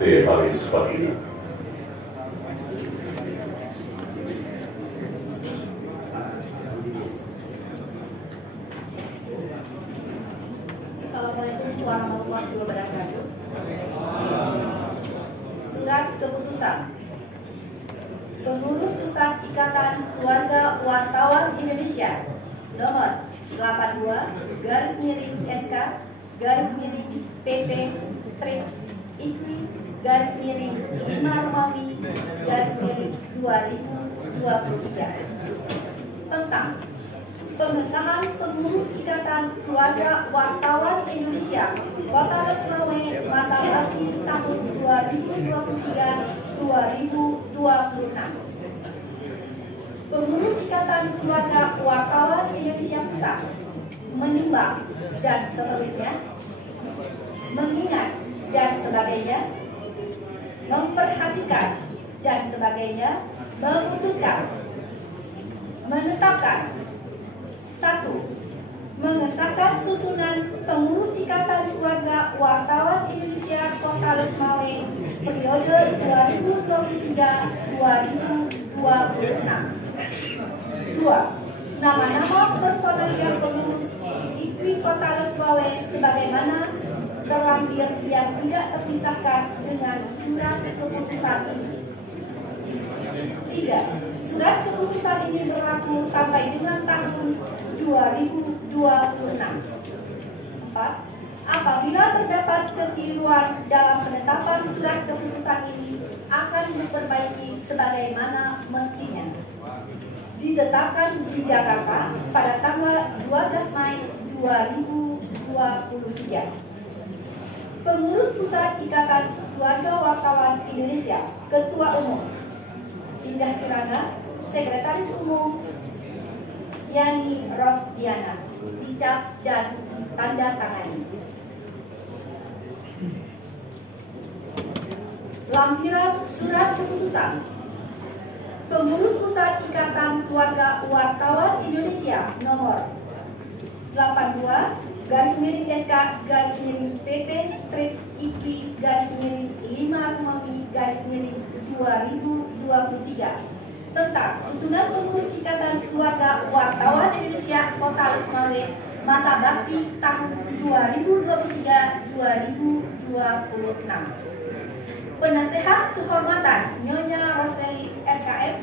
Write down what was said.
de Paris Vagina. Assalamualaikum warahmatullahi wabarakatuh. Surat keputusan Pengurus Pusat Ikatan Keluarga Wartawan Indonesia nomor 82-PP-IQ-5-2023 tentang pengesahan Pengurus Ikatan Keluarga Wartawan Indonesia Kota Losmawe masa bakti tahun 2023-2026. Pengurus Ikatan Keluarga Wartawan Indonesia Pusat menimbang dan seterusnya, mengingat dan sebagainya, memperhatikan dan sebagainya, memutuskan, menetapkan. 1. Mengesahkan susunan Pengurus Ikatan Keluarga Wartawan Indonesia Kota Losmawe periode 2023-2026. 2. Nama-nama personalia pengurus IKWI Kota Losmawe sebagaimana terlampir yang tidak terpisahkan dengan surat keputusan ini. 3. Surat keputusan ini berlaku sampai dengan tahun 2026. 4. Apabila terdapat kekeliruan dalam penetapan surat keputusan ini akan diperbaiki sebagaimana mestinya. Diletakkan di Jakarta pada tanggal 12 Mei 2023. Pengurus Pusat Ikatan Keluarga Wartawan Indonesia, Ketua Umum Indah Kirana, Sekretaris Umum Yani Rosdiana, dicap dan tanda tangani. Lampiran surat keputusan Pengurus Pusat Ikatan Keluarga Wartawan Indonesia nomor 82-PP-IQ-5-2023 tentang susunan Pengurus Ikatan Keluarga Wartawan Indonesia Kota Losmawe masa bakti tahun 2023-2026. Penasehat Kehormatan Nyonya Roseli SKM